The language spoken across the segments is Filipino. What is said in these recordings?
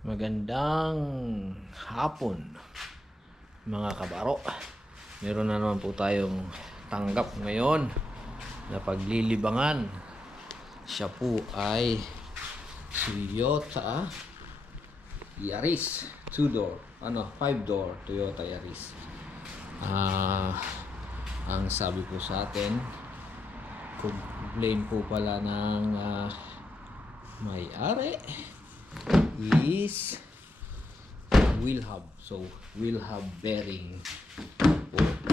Magandang hapon mga kabaro. Meron na naman po tayong tanggap ngayon na paglilibangan. Siya po ay Toyota Yaris 2-door, 5-door Toyota Yaris. Ang sabi po sa atin, complain po pala ng may-ari is wheel hub. So wheel hub bearing po,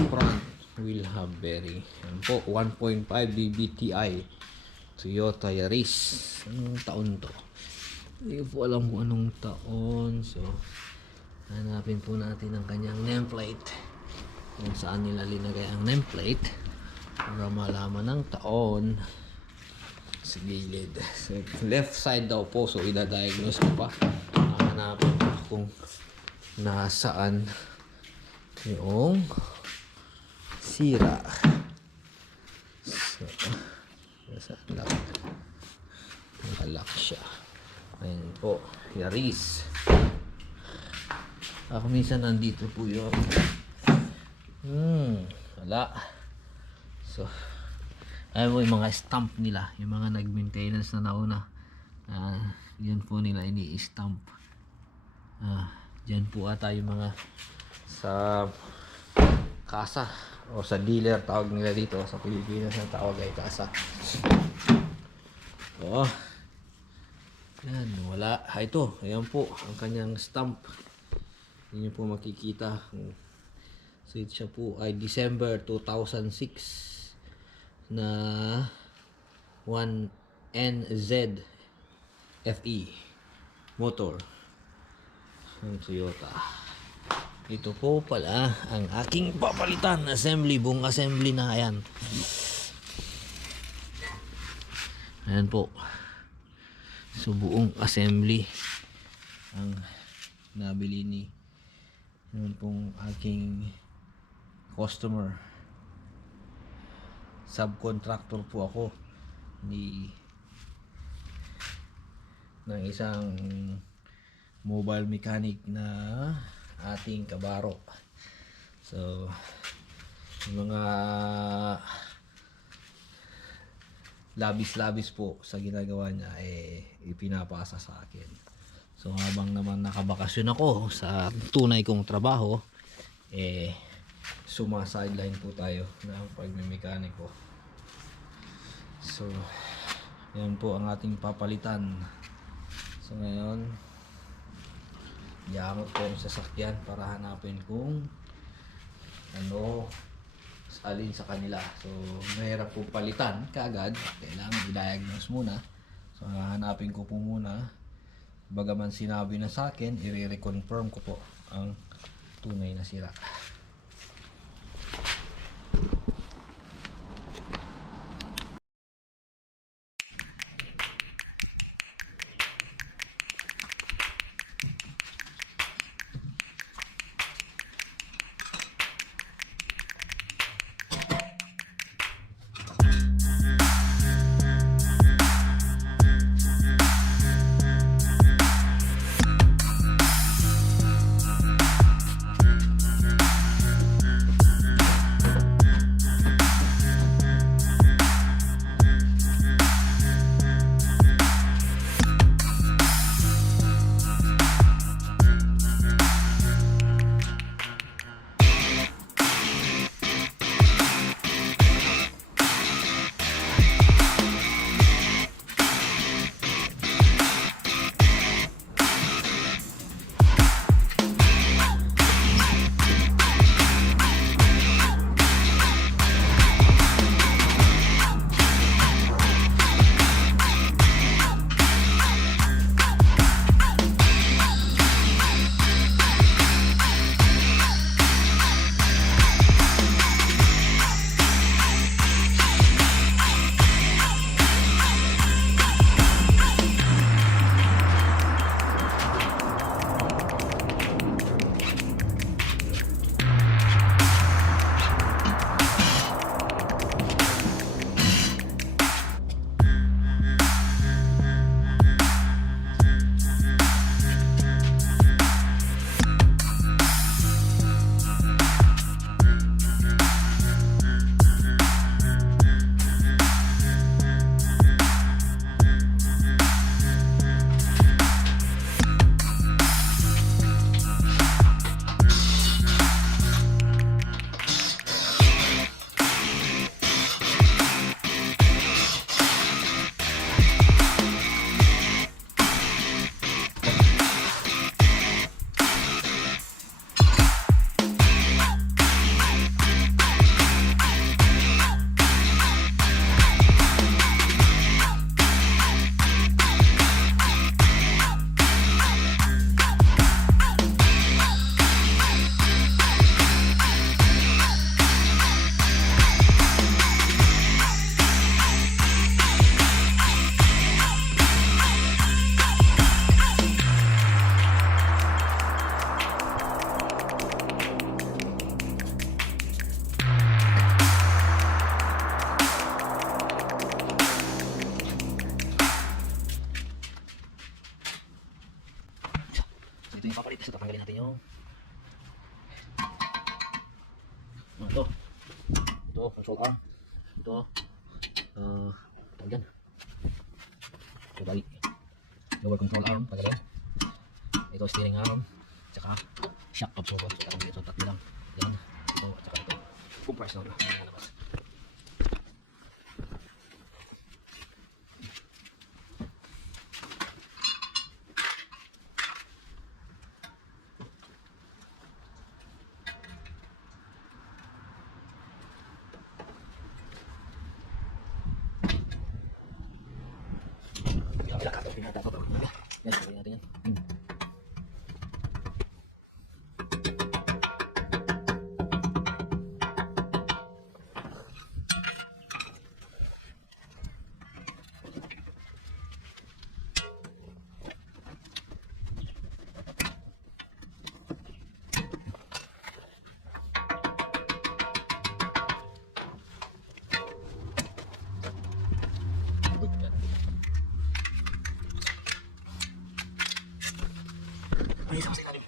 front wheel hub bearing. Yan po, 1.5 BBTI Toyota Yaris. Anong taon to? Hindi po alam kung anong taon. So hanapin po natin ang kanyang nameplate, kung saan nila linagay ang nameplate para malaman ng taon. Sa gilid, so, left side daw po, so idadiagnose ko pa. Hanapin ko kung nasaan yung sira. So nasaan lang, nakalak siya. Ayan po, Yaris. Ako minsan nandito po yun. Wala. So ayan po yung mga stamp nila, yung mga nag-maintenance na nauna. Yan po nila ini-stamp. Yan po ata yung mga sa kasa o sa dealer, tawag nila dito. Sa Pilipinas ang tawag ay kasa. Yan, wala. Ito, ayan po ang kanyang stamp. Yan po makikita. So siya po ay December 2006 na 1NZ FE motor ng Toyota. Ito po pala ang aking papalitan. Assembly, buong assembly na. Ayan. Ayan po. So buong assembly ang nabili ni yun pong aking customer. Subcontractor po ako ng isang mobile mechanic na ating kabaro. So yung mga labis po sa ginagawa niya ipinapasa sa akin. So habang naman nakabakasyon ako sa tunay kong trabaho, suma-sideline po tayo ng pagme-mekaniko. So yan po ang ating papalitan. So ngayon iangot ko yung sasakyan para hanapin kung alin sa kanila. So mahirap po palitan kaagad, kailangan i-diagnose muna. So hanapin ko po muna, bagaman sinabi na sa akin, i-reconfirm ko po ang tunay na sira. Wait, so tatanggalin natin yung ito. Ito, control arm. Ito, tawag yan. Ito, bali. Lower control arm, tanggalin. Ito, steering arm. Tsaka, shock absorber. Ito, tatlo lang. Yan. Ito, at saka ito. Compressor. Yan, nalabas. Yan, sabi natin yan. Ay, sama sa ilalim.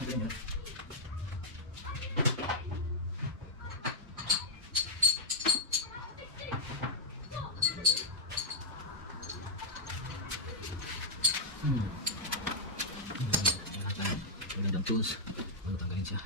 Ganyan. Hmm. Magandang tools. Ano tanggalin siya?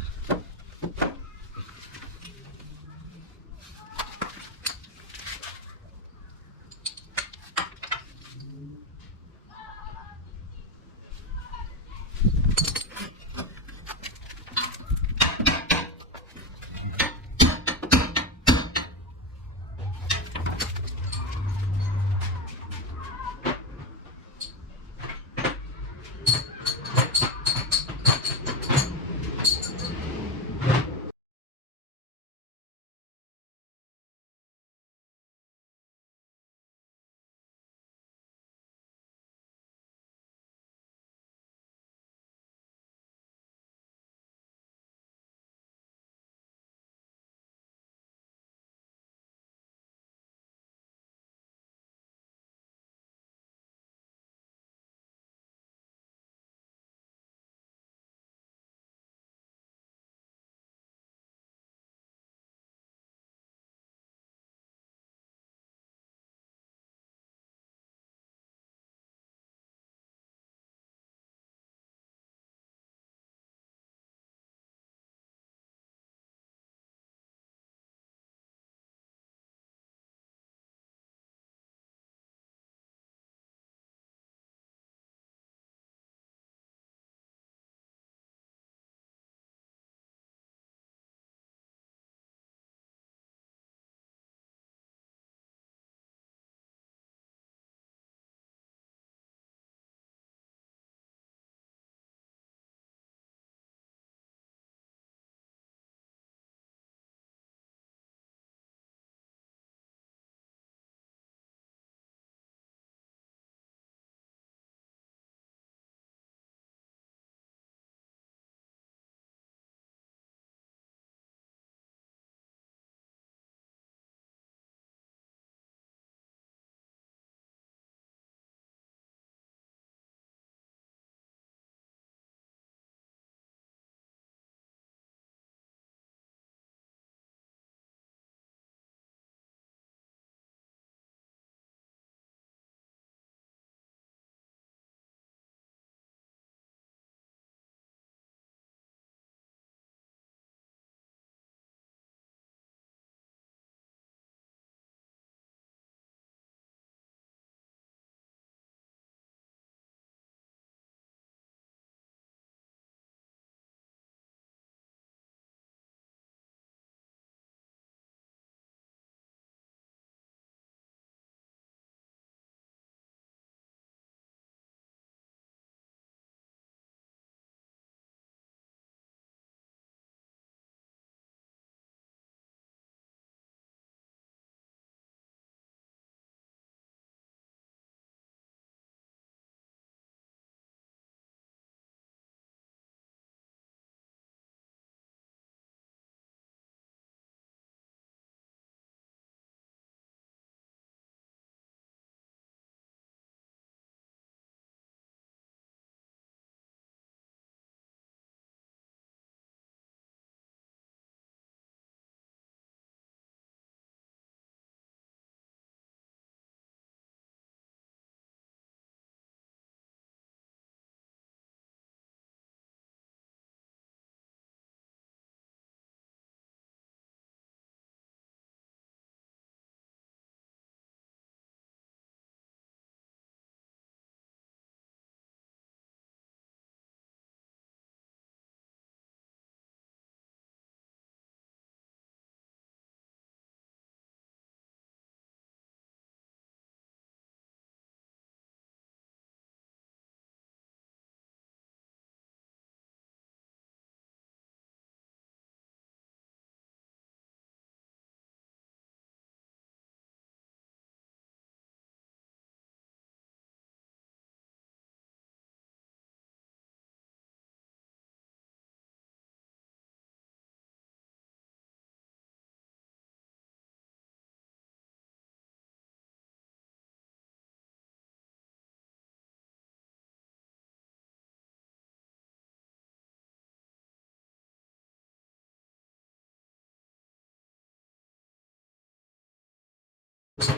So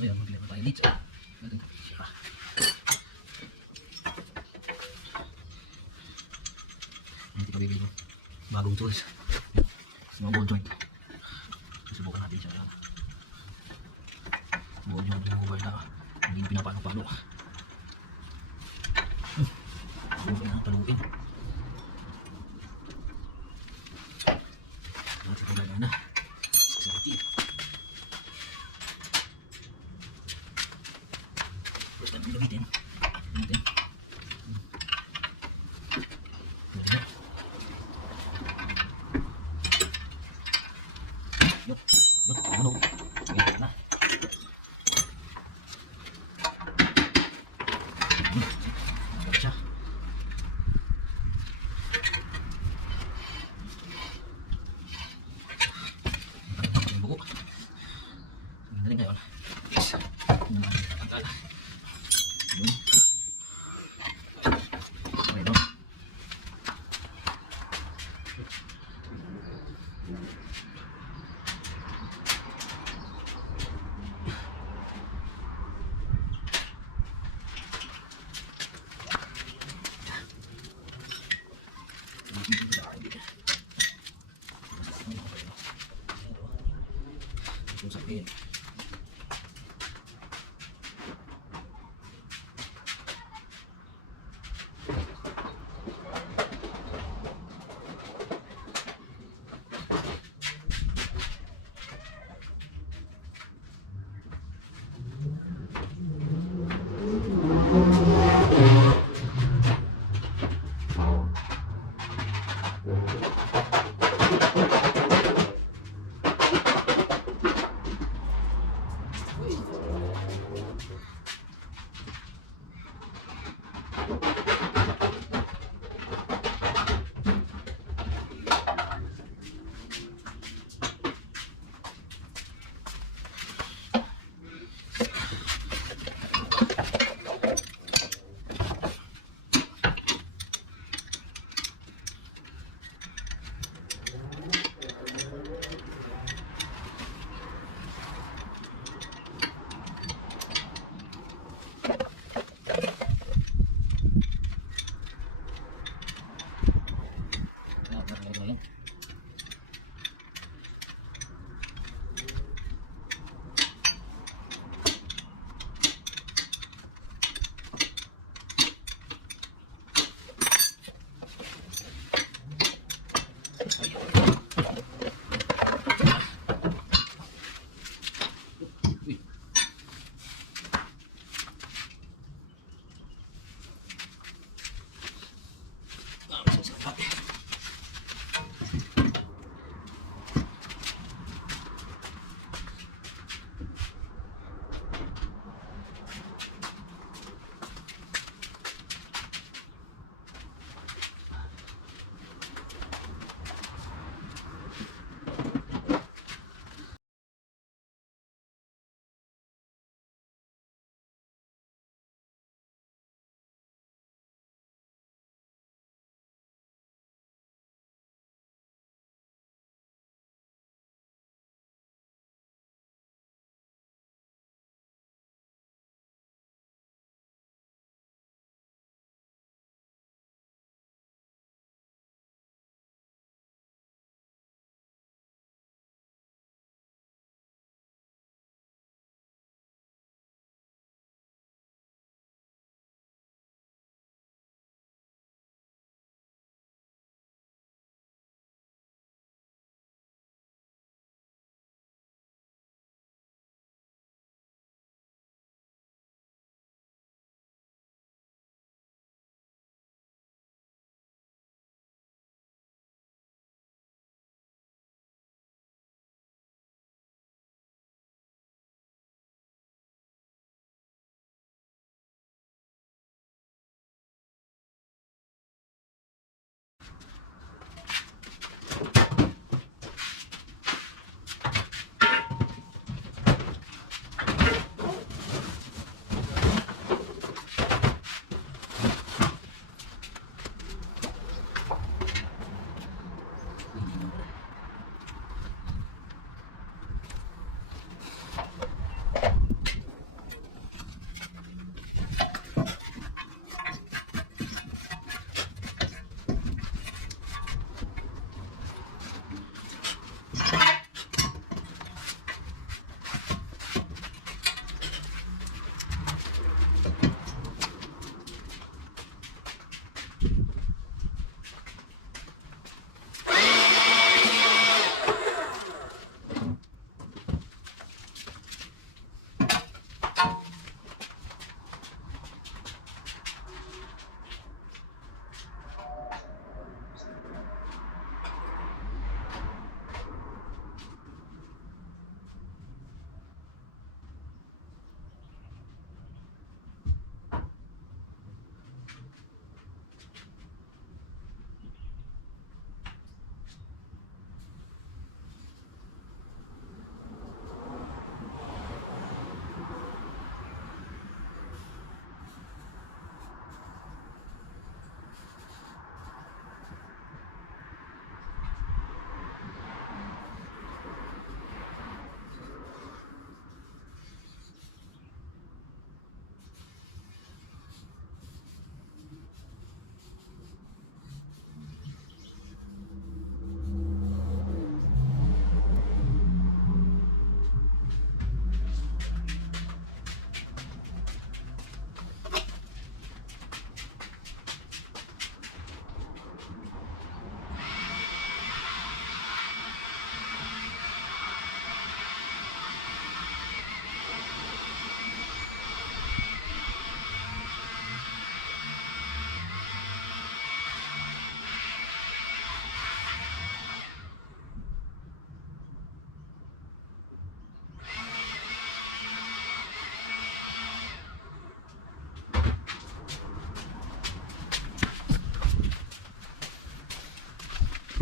ayan, maglima tayo dito. Hindi pa bibili bagong tools. Mga ball joint. Susubukan natin siya. Ball joint yung mobile na hindi pinapano-pano. Paluin na, paluin. Natin ito gagawin na. Sakit. Terus natin lumitin. Lumitin. Yuk, yuk, ano? Sige na. Agad siya. Ang yung buko. Galing ngayon. Yes. Tanggal. Yun. Okay, no? Sakit.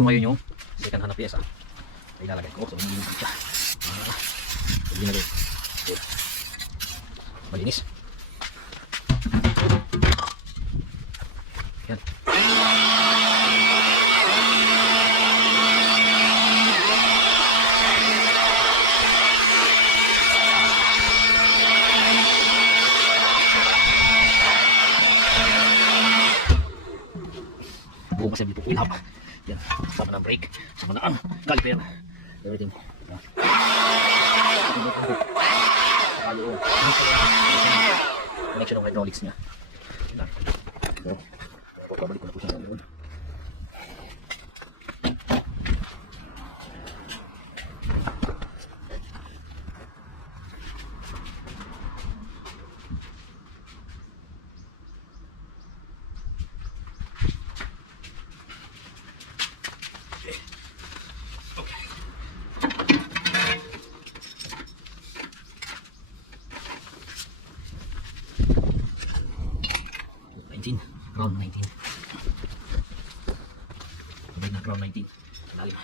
So ngayon yung second hand na pyesa ay ilalagay ko. So nililipat siya. Hindi na rin. Malinis. Yan. Buong assembly po ilap. Yan. Sama ng brake. Sama na ang caliper. Everything. Yan. Connection ng hydraulics niya. Yan. So, babalik ko na po siya ngayon. Ground 19. Sabay na ground 19. Lalim.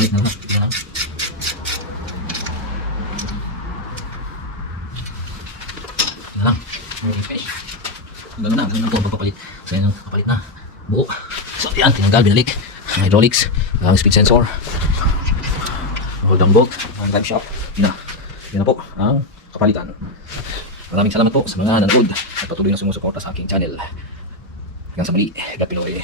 Pabalik na lang. Yan lang. Yan lang. Okay. Ganun na po ang pagpapalit. So yan ang kapalit na buo. So yan, tinanggal, binalik. Ang hydraulics, ang speed sensor, hold down bolt, ang drive shaft. Yan na po ang kapalitan. Maraming salamat po sa mga nanonood at patuloy na sumusuporta sa aking channel. Hanggang sa muli, God Pinoy.